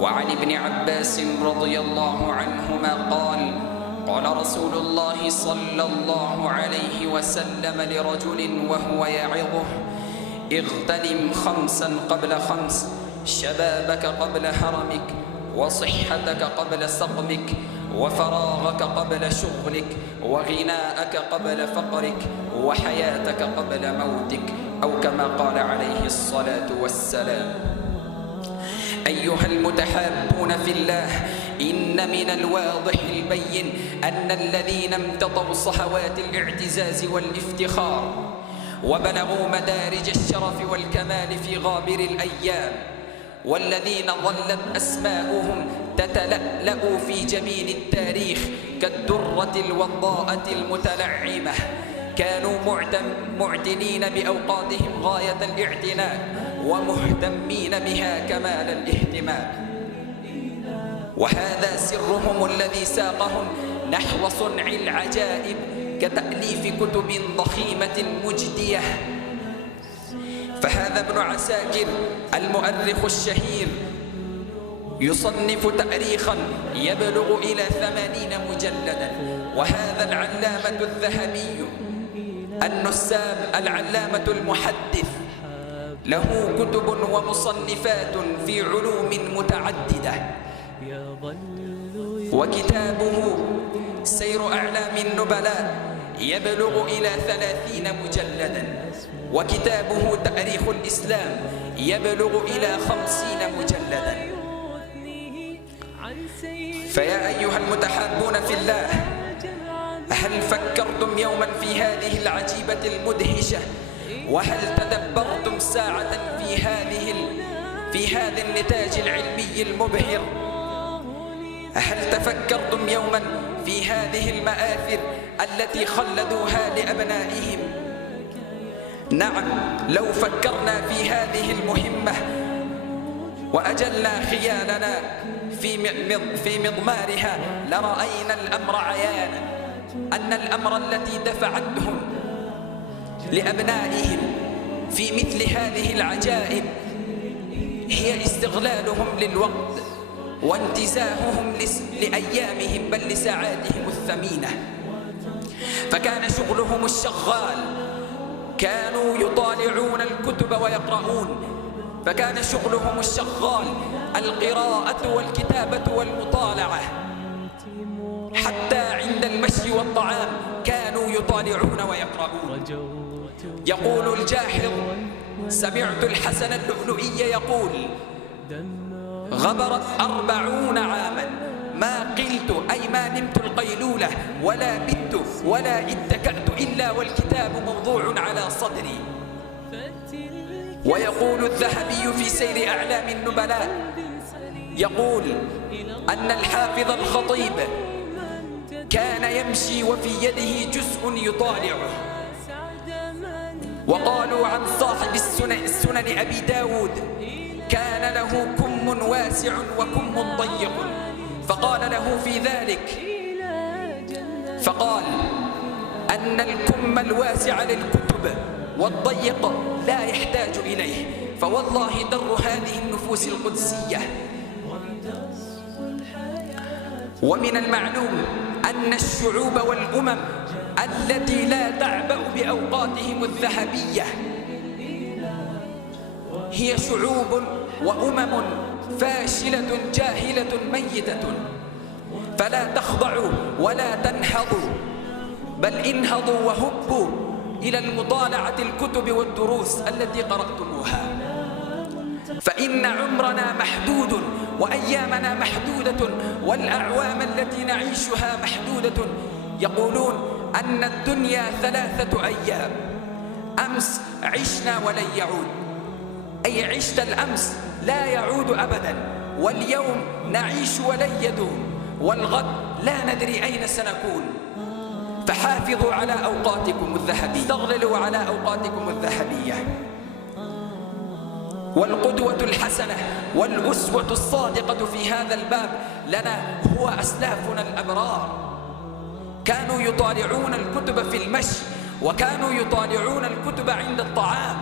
وعن ابن عباس رضي الله عنهما قال: قال رسول الله صلى الله عليه وسلم لرجل وهو يعظه: اغتنم 5 قبل 5، شبابك قبل هرمك، وصحتك قبل سقمك، وفراغك قبل شغلك، وغناءك قبل فقرك، وحياتك قبل موتك، أو كما قال عليه الصلاة والسلام. أيها المتحابون في الله، إن من الواضح البين أن الذين امتطوا صهوات الاعتزاز والافتخار وبلغوا مدارج الشرف والكمال في غابر الأيام، والذين ظلت أسماؤهم تتلألأ في جبين التاريخ كالدرة الوضاءة المتلعمة، كانوا معتنين بأوقاتهم غاية الاعتناء ومهتمين بها كمال الاهتمام، وهذا سرهم الذي ساقهم نحو صنع العجائب كتأليف كتب ضخيمة مجدية. فهذا ابن عساكر المؤرخ الشهير يصنف تأريخا يبلغ إلى 80 مجلدا، وهذا العلامة الذهبي النساب العلامة المحدث له كتب ومصنفات في علوم متعددة، وكتابه سير أعلام النبلاء يبلغ إلى 30 مجلدا، وكتابه تاريخ الإسلام يبلغ إلى 50 مجلدا. فيا أيها المتحابون في الله، هل فكرتم يوما في هذه العجيبة المدهشة؟ وهل تدبرتم ساعة في هذا النتاج العلمي المبهر؟ هل تفكرتم يوما في هذه المآثر التي خلدوها لأبنائهم؟ نعم، لو فكرنا في هذه المهمة وأجلنا خيالنا في مضمارها لرأينا الأمر عيانا، أن الأمر التي دفعتهم لأبنائهم في مثل هذه العجائب هي استغلالهم للوقت وانتزاههم لأيامهم بل لساعاتهم الثمينة. فكان شغلهم الشغال، كانوا يطالعون الكتب ويقرؤون، فكان شغلهم الشغال القراءة والكتابة والمطالعة، حتى عند المشي والطعام كانوا يطالعون ويقرؤون. يقول الجاحظ: سمعت الحسن اللؤلؤي يقول: غبرت 40 عاما ما قلت أي ما نمت القيلولة ولا بت ولا اتكأت إلا والكتاب موضوع على صدري. ويقول الذهبي في سير أعلام النبلاء يقول أن الحافظ الخطيب كان يمشي وفي يده جزء يطالعه. وقالوا عن صاحب السنن أبي داود: كان له كم واسع وكم ضيق، فقال له في ذلك، فقال أن الكم الواسع للكتب والضيق لا يحتاج إليه، فوالله در هذه النفوس القدسية. ومن المعلوم أن الشعوب والأمم التي لا تعبأ بأوقاتهم الذهبية هي شعوب وأمم فاشلة جاهلة ميتة، فلا تخضعوا ولا تنهضوا، بل انهضوا وهبوا إلى المطالعة الكتب والدروس التي قرأتموها، فإن عمرنا محدود وأيامنا محدودة والأعوام التي نعيشها محدودة. يقولون أن الدنيا 3 أيام، أمس عشنا ولن يعود، أي عشت الأمس لا يعود أبدا، واليوم نعيش ولن يدوم، والغد لا ندري أين سنكون. فحافظوا على أوقاتكم الذهبية، استغللوا على أوقاتكم الذهبية. والقدوة الحسنة والأسوة الصادقة في هذا الباب لنا هو أسلافنا الأبرار، كانوا يطالعون الكتب في المشي، وكانوا يطالعون الكتب عند الطعام،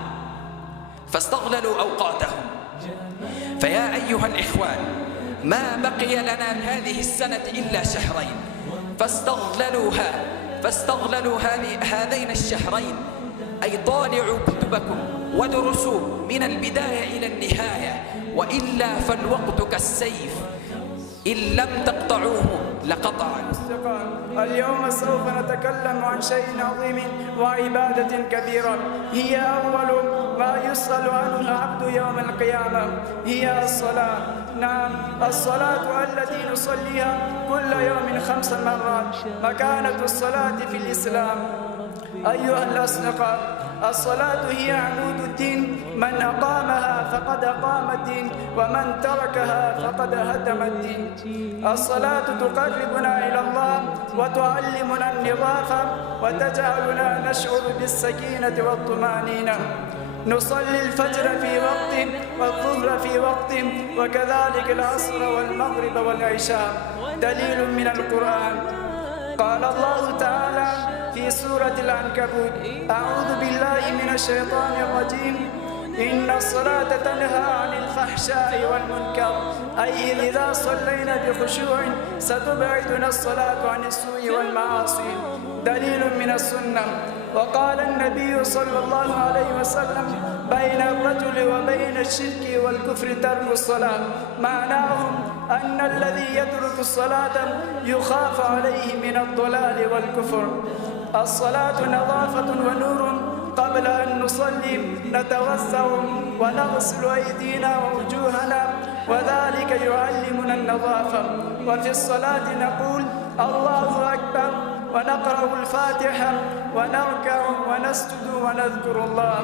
فاستغللوا أوقاتهم. فيا أيها الإخوان، ما بقي لنا هذه السنة إلا شهرين، فاستغللوا هذين الشهرين، أي طالعوا كتبكم ودرسوا من البداية إلى النهاية، وإلا فالوقت كالسيف إن لم تقطعوه لقطع. اليوم سوف نتكلم عن شيء عظيم وعبادة كبيرة، هي أول ما يسأل عنه العبد يوم القيامة، هي الصلاة. نعم، الصلاة التي نصليها كل يوم 5 مرات. مكانة الصلاة في الإسلام أيها الأصدقاء، الصلاة هي عمود الدين، من أقامها فقد أقام الدين، ومن تركها فقد هدم الدين. الصلاة تقربنا إلى الله وتعلمنا النظافة وتجعلنا نشعر بالسكينة والطمأنينة. نصلي الفجر في وقت والظهر في وقت، وكذلك العصر والمغرب والعشاء. دليل من القرآن، قال الله تعالى في سورة العنكبوت: أعوذ بالله من الشيطان الرجيم، إن الصلاة تنهى عن الفحشاء والمنكر، أي إذا صلينا بخشوع ستبعدنا الصلاة عن السوء والمعاصي. دليل من السنة، وقال النبي صلى الله عليه وسلم: بين الرجل وبين الشرك والكفر ترك الصلاة. معناه أن الذي يترك الصلاة يخاف عليه من الضلال والكفر. الصلاة نظافة ونور. قبل أن نصلي نتوضأ ونغسل أيدينا ووجوهنا، وذلك يعلمنا النظافة. وفي الصلاة نقول الله أكبر، ونقرأ الفاتحة، ونركع ونسجد ونذكر الله.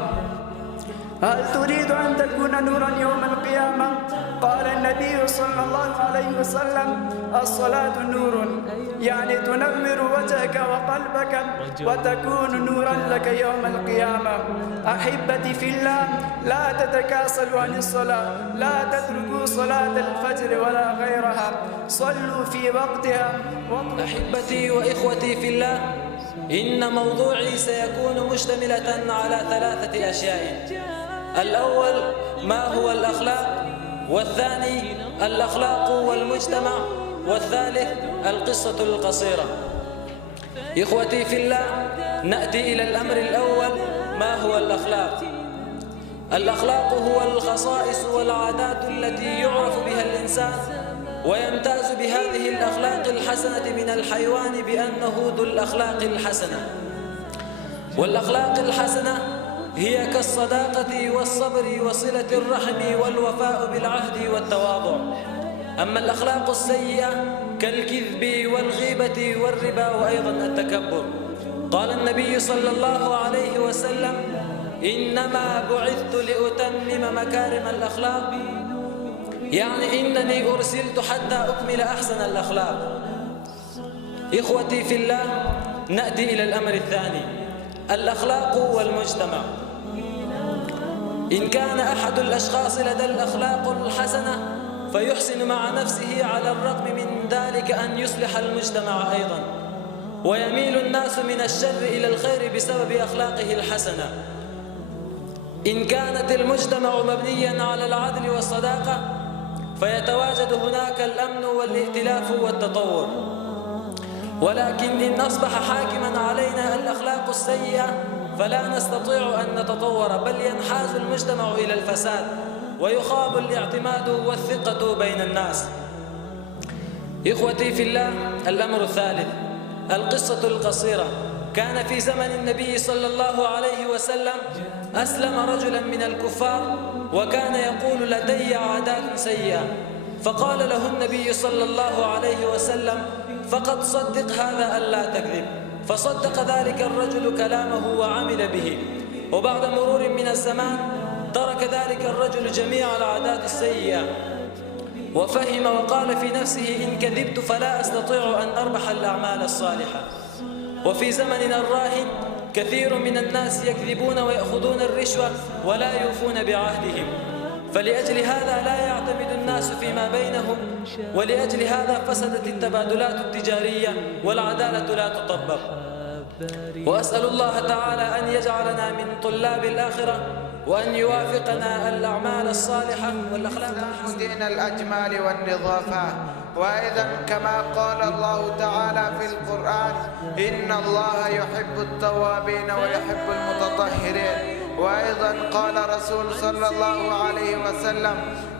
هل تريد أن تكون نورا يوم القيامة؟ قال النبي صلى الله عليه وسلم: الصلاة نور، يعني تنور وجهك وقلبك وتكون نورا لك يوم القيامة. أحبتي في الله، لا تتكاسلوا عن الصلاة، لا تتركوا صلاة الفجر ولا غيرها، صلوا في وقتها. أحبتي وإخوتي في الله، إن موضوعي سيكون مشتملة على 3 أشياء. الأول ما هو الأخلاق، والثاني الأخلاق والمجتمع، والثالث القصة القصيرة. إخوتي في الله، نأتي إلى الأمر الأول، ما هو الأخلاق؟ الأخلاق هو الخصائص والعادات التي يعرف بها الإنسان ويمتاز بهذه الأخلاق الحسنة من الحيوان بأنه ذو الأخلاق الحسنة. والأخلاق الحسنة هي كالصداقة والصبر وصلة الرحم والوفاء بالعهد والتواضع. أما الأخلاق السيئة كالكذب والغيبة والربا وأيضا التكبر. قال النبي صلى الله عليه وسلم: إنما بعثت لأتمم مكارم الأخلاق، يعني إنني أرسلت حتى أكمل أحسن الأخلاق. إخوتي في الله، نأتي إلى الأمر الثاني، الأخلاق والمجتمع. إن كان أحد الأشخاص لدى الأخلاق الحسنة فيحسن مع نفسه على الرغم من ذلك أن يصلح المجتمع أيضا، ويميل الناس من الشر إلى الخير بسبب أخلاقه الحسنة. إن كانت المجتمع مبنيا على العدل والصداقة فيتواجد هناك الأمن والائتلاف والتطور. ولكن إن أصبح حاكما علينا الأخلاق السيئة فلا نستطيع أن نتطور، بل ينحاز المجتمع إلى الفساد ويخاب الاعتماد والثقة بين الناس. إخوتي في الله، الأمر الثالث القصة القصيرة. كان في زمن النبي صلى الله عليه وسلم أسلم رجلا من الكفار وكان يقول: لدي عادات سيئة. فقال له النبي صلى الله عليه وسلم: فقد صدق هذا ألا تكذب. فصدق ذلك الرجل كلامه وعمل به. وبعد مرور من الزمان ترك ذلك الرجل جميع العادات السيئة وفهم وقال في نفسه: إن كذبت فلا أستطيع أن أربح الأعمال الصالحة. وفي زمننا الراهن كثير من الناس يكذبون ويأخذون الرشوة ولا يوفون بعهدهم، فلأجل هذا لا يعتمد الناس فيما بينهم، ولأجل هذا فسدت التبادلات التجارية والعدالة لا تطبق. وأسأل الله تعالى أن يجعلنا من طلاب الآخرة وأن يوافقنا الأعمال الصالحة والأخلاق دين الأجمال والنظافة. وأيضا كما قال الله تعالى في القرآن: إن الله يحب التوابين ويحب المتطهرين. وأيضا قال رسول صلى الله عليه وسلم: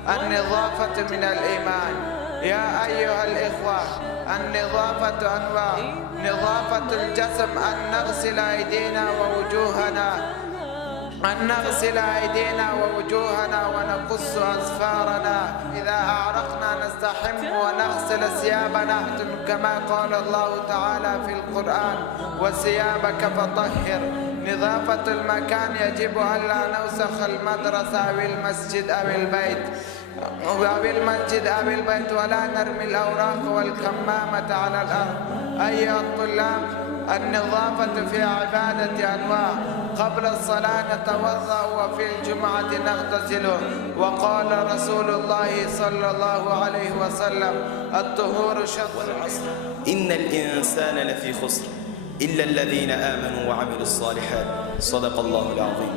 النظافة من الإيمان. يا أيها الإخوة، النظافة أنواع: نظافة الجسم أن نغسل أيدينا ووجوهنا ونقص أظفارنا. إذا أعرقنا نستحم ونغسل ثيابنا كما قال الله تعالى في القرآن: وثيابك فطهر. نظافة المكان: يجب ألا نوسخ المدرسة أو المسجد أو البيت ولا نرمي الأوراق والكمامة على الأرض. أيها الطلاب، النظافة في عبادة أنواع: قبل الصلاة نتوضأ، وفي الجمعة نغتسل. وقال رسول الله صلى الله عليه وسلم: الطهور شطر العصر. إن الإنسان لفي خسر إلا الذين آمنوا وعملوا الصالحات. صدق الله العظيم.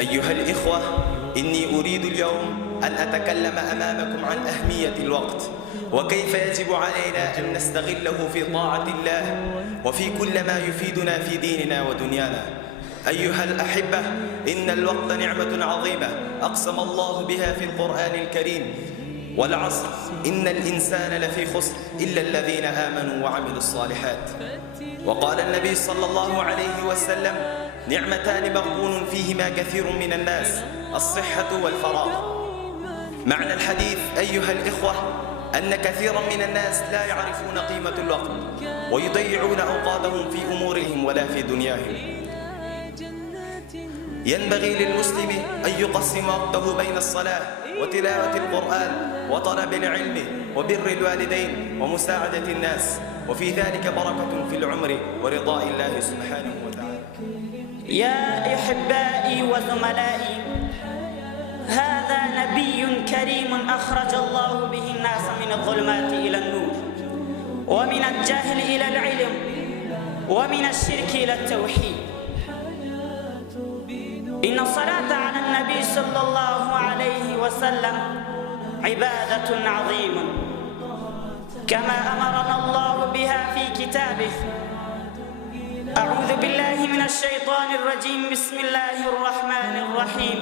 أيها الإخوة، إني أريد اليوم أن أتكلم أمامكم عن أهمية الوقت، وكيف يجب علينا أن نستغله في طاعة الله وفي كل ما يفيدنا في ديننا ودنيانا. أيها الأحبة، إن الوقت نعمة عظيمة أقسم الله بها في القرآن الكريم: والعصر إن الإنسان لفي خسر إلا الذين آمنوا وعملوا الصالحات. وقال النبي صلى الله عليه وسلم: نعمتان مغبون فيهما كثير من الناس: الصحة والفراغ. معنى الحديث أيها الإخوة أن كثيرا من الناس لا يعرفون قيمة الوقت، ويضيعون أوقاتهم في أمورهم ولا في دنياهم. ينبغي للمسلم أن يقسم وقته بين الصلاة وتلاوة القرآن وطلب العلم وبر الوالدين ومساعدة الناس، وفي ذلك بركة في العمر ورضاء الله سبحانه وتعالى. يا أحبائي وزملائي، هذا نبي كريم أخرج الله به الناس من الظلمات إلى النور، ومن الجهل إلى العلم، ومن الشرك إلى التوحيد. إن الصلاة على النبي صلى الله عليه وسلم عبادة عظيمة، كما أمرنا الله بها في كتابه. أعوذ بالله من الشيطان الرجيم. بسم الله الرحمن الرحيم.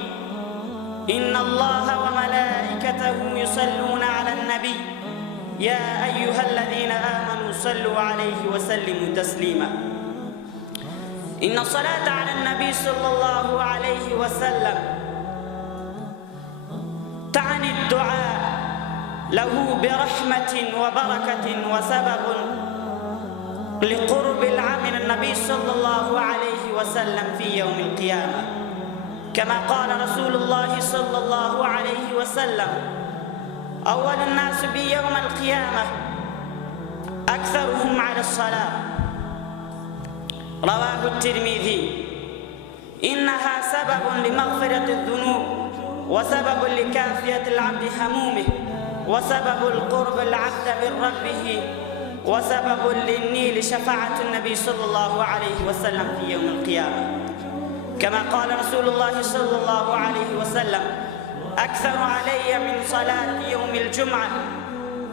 إن الله وملائكته يصلون على النبي يا أيها الذين آمنوا صلوا عليه وسلموا تسليما. إن الصلاة على النبي صلى الله عليه وسلم تعني الدعاء له برحمة وبركة وسبب لقرب العمل النبي صلى الله عليه وسلم في يوم القيامة، كما قال رسول الله صلى الله عليه وسلم: أول الناس بي يوم القيامة أكثرهم على الصلاة. رواه الترمذي. إنها سبب لمغفرة الذنوب، وسبب لكافية العبد همومه، وسبب القرب العبد من ربه، وسبب للنيل شفاعة النبي صلى الله عليه وسلم في يوم القيامة، كما قال رسول الله صلى الله عليه وسلم: أكثر علي من صلاة يوم الجمعة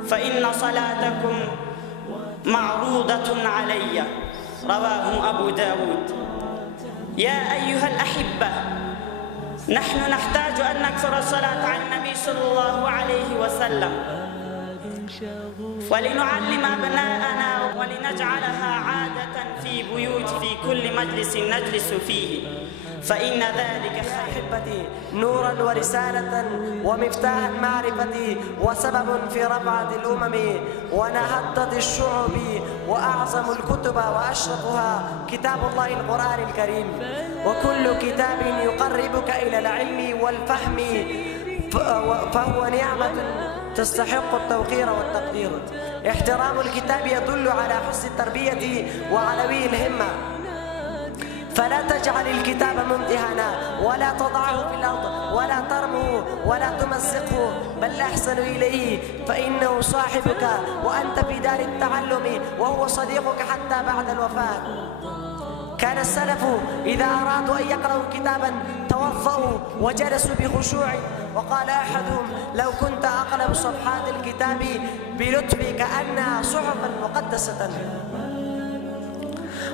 فإن صلاتكم معروضة علي. رواه أبو داود. يا أيها الأحبة، نحن نحتاج أن نكثر الصلاة على النبي صلى الله عليه وسلم، ولنعلم أبناءنا ولنجعلها عادة في بيوت في كل مجلس نجلس فيه، فإن ذلك أحبتي نورا ورسالة ومفتاح المعرفة، وسبب في رفعة الأمم ونهضة الشعوب، وأعظم الكتب وأشرفها كتاب الله القرآن الكريم، وكل كتاب يقربك إلى العلم والفهم فهو نعمة تستحق التوقير والتقدير. احترام الكتاب يدل على حسن التربية وعلوي الهمة، فلا تجعل الكتاب ممتهنا، ولا تضعه في الأرض، ولا ترمه، ولا تمزقه، بل أحسن إليه، فإنه صاحبك وأنت في دار التعلم، وهو صديقك حتى بعد الوفاة. كان السلف إذا أرادوا أن يقرأوا كتابا توضأوا وجلسوا بخشوع، وقال أحدهم: لو كنت أقلب صفحات الكتاب بلطف كأنها صحفا مقدسة.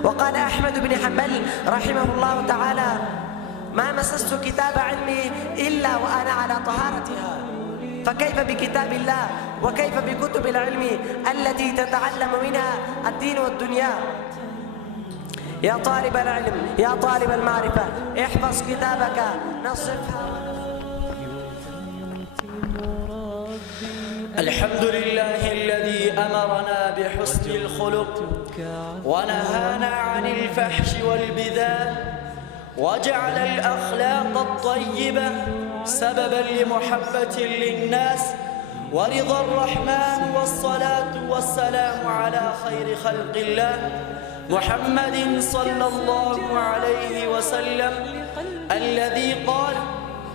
وقال أحمد بن حنبل رحمه الله تعالى: ما مسست كتاب علمي إلا وأنا على طهارتها، فكيف بكتاب الله وكيف بكتب العلم التي تتعلم منها الدين والدنيا؟ يا طالب العلم، يا طالب المعرفة، احفظ كتابك، نصفها. الحمد لله الذي أمرنا بحسن الخلق ونهانا عن الفحش والبذاء، وجعل الأخلاق الطيبة سببا لمحبة للناس ورضا الرحمن، والصلاة والسلام على خير خلق الله محمد صلى الله عليه وسلم، الذي قال: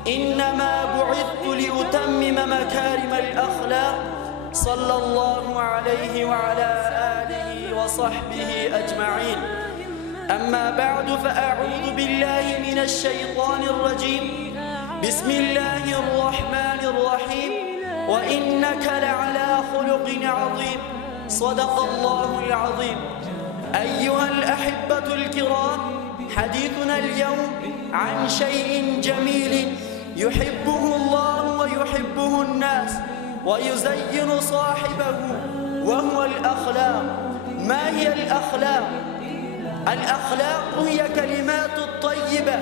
إنما بعثت لأتمم مكارم الأخلاق، صلى الله عليه وعلى آله وصحبه أجمعين. أما بعد، فأعوذ بالله من الشيطان الرجيم. بسم الله الرحمن الرحيم. وإنك لعلى خلق عظيم، صدق الله العظيم. أيها الأحبة الكرام، حديثنا اليوم عن شيء جميل يحبه الله ويحبه الناس ويزين صاحبه، وهو الأخلاق. ما هي الأخلاق؟ الأخلاق هي كلمات الطيبة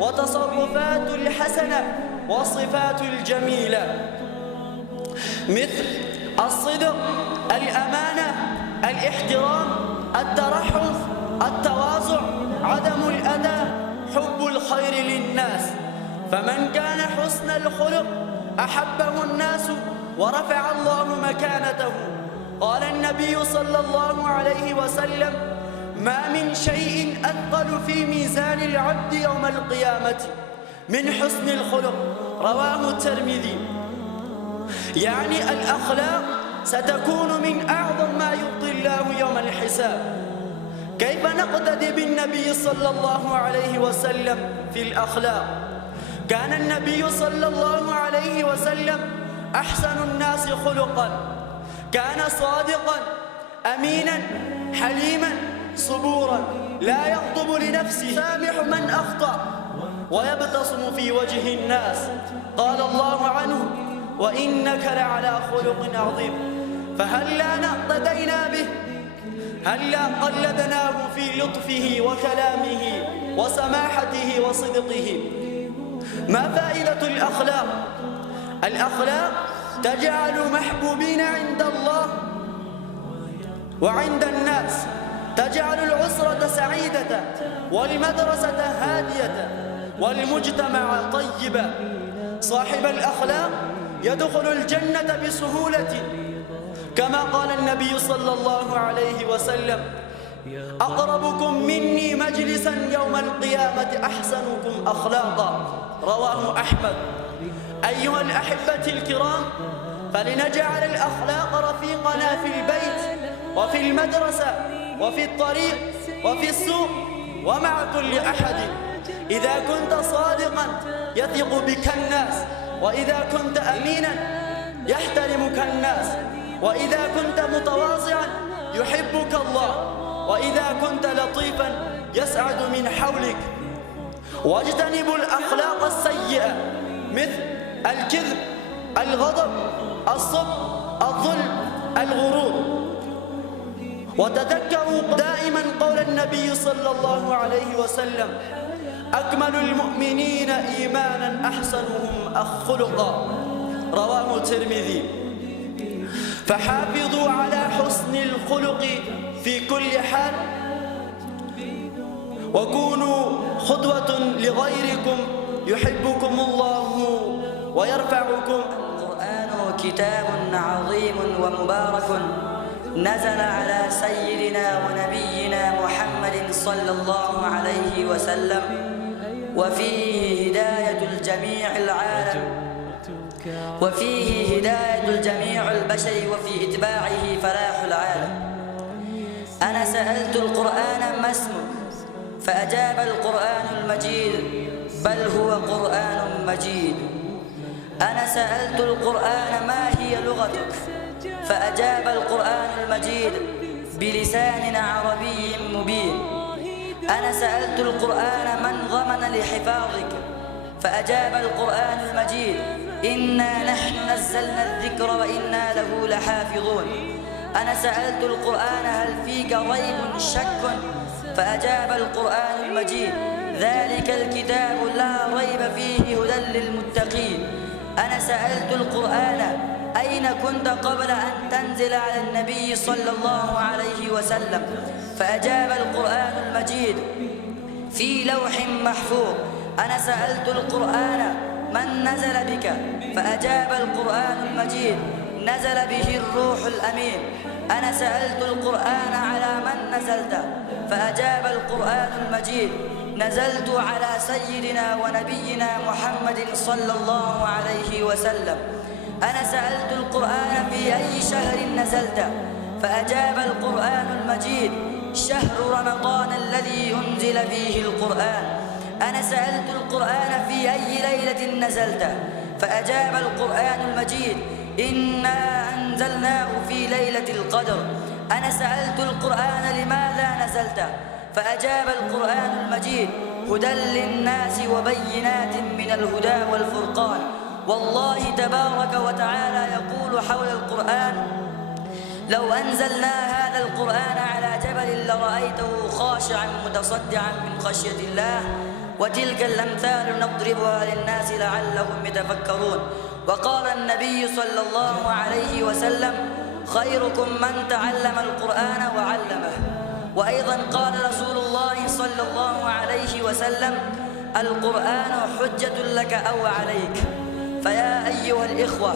وتصرفات الحسنة والصفات الجميلة، مثل الصدق، الأمانة، الاحترام، الترحم، التواضع، عدم الأذى، حب الخير للناس. فمن كان حسن الخلق أحبه الناس ورفع الله مكانته. قال النبي صلى الله عليه وسلم: ما من شيء أثقل في ميزان العبد يوم القيامة من حسن الخلق، رواه الترمذي. يعني الأخلاق ستكون من أعظم ما يعطي الله يوم الحساب. كيف نقتدي بالنبي صلى الله عليه وسلم في الأخلاق؟ كان النبي صلى الله عليه وسلم أحسن الناس خلقا، كان صادقا، أمينا، حليما، صبورا، لا يغضب لنفسه، سامح من أخطأ، ويبتسم في وجه الناس. قال الله عنه: وإنك لعلى خلق عظيم. فهلا اقتدينا به؟ هلا قلدناه في لطفه وكلامه وسماحته وصدقه؟ ما فائدة الأخلاق؟ الأخلاق تجعل محبوبين عند الله وعند الناس، تجعل الأسرة سعيدة، والمدرسة هادية، والمجتمع طيبا. صاحب الأخلاق يدخل الجنة بسهولة، كما قال النبي صلى الله عليه وسلم: أقربكم مني مجلسا يوم القيامة أحسنكم أخلاقا، رواه أحمد. أيها الأحبة الكرام، فلنجعل الأخلاق رفيقنا في البيت وفي المدرسة وفي الطريق وفي السوق ومع كل أحد. إذا كنت صادقا يثق بك الناس، وإذا كنت أمينا يحترمك الناس، وإذا كنت متواضعا يحبك الله، وإذا كنت لطيفا يسعد من حولك. واجتنبوا الأخلاق السيئة مثل الكذب، الغضب، الصبر، الظلم، الغرور. وتذكروا دائما قول النبي صلى الله عليه وسلم: أكمل المؤمنين إيمانا أحسنهم خلقا، رواه الترمذي. فحافظوا على حسن الخلق في كل حال، وكونوا قدوة لغيركم يحبكم الله ويرفعكم. القرآن كتاب عظيم ومبارك نزل على سيدنا ونبينا محمد صلى الله عليه وسلم، وفيه هداية الجميع العالم، وفيه هداية الجميع البشر، وفي إتباعه فلاح العالم. أنا سألت القرآن: ما اسمك؟ فأجاب القرآن المجيد بل هو قرآن مجيد. أنا سألت القرآن ما هي لغتك؟ فأجاب القرآن المجيد بلسان عربي مبين. أنا سألت القرآن من ضمن لحفاظك؟ فأجاب القرآن المجيد إنا نحن نزلنا الذكر وإنا له لحافظون. أنا سألت القرآن هل فيك ريب شك؟ فأجاب القرآن المجيد ذلك الكتاب لا ريب فيه هدى للمتقين. أنا سألت القرآن أين كنت قبل أن تنزل على النبي صلى الله عليه وسلم؟ فأجاب القرآن المجيد في لوح محفوظ. أنا سألت القرآن من نزل بك؟ فأجاب القرآن المجيد نزل به الروح الأمين. أنا سألت القرآن على من نزلت؟ فأجاب القرآن المجيد نزلت على سيدنا ونبينا محمد صلى الله عليه وسلم. أنا سألت القرآن في أي شهر نزلت؟ فأجاب القرآن المجيد شهر رمضان الذي أنزل فيه القرآن. أنا سألت القرآن في أي ليلة نزلت؟ فأجاب القرآن المجيد إنا أنزلناه في ليلة القدر. أنا سألت القرآن لماذا نزلت؟ فأجاب القرآن المجيد هدى للناس وبينات من الهدى والفرقان. والله تبارك وتعالى يقول حول القرآن لو أنزلنا هذا القرآن على جبل لرأيته خاشعا متصدعا من خشية الله. وتلك الأمثال نضربها للناس لعلهم يتفكرون. وقال النبي صلى الله عليه وسلم خيركم من تعلم القرآن وعلمه. وأيضا قال رسول الله صلى الله عليه وسلم القرآن حجة لك أو عليك. فيا أيها الإخوة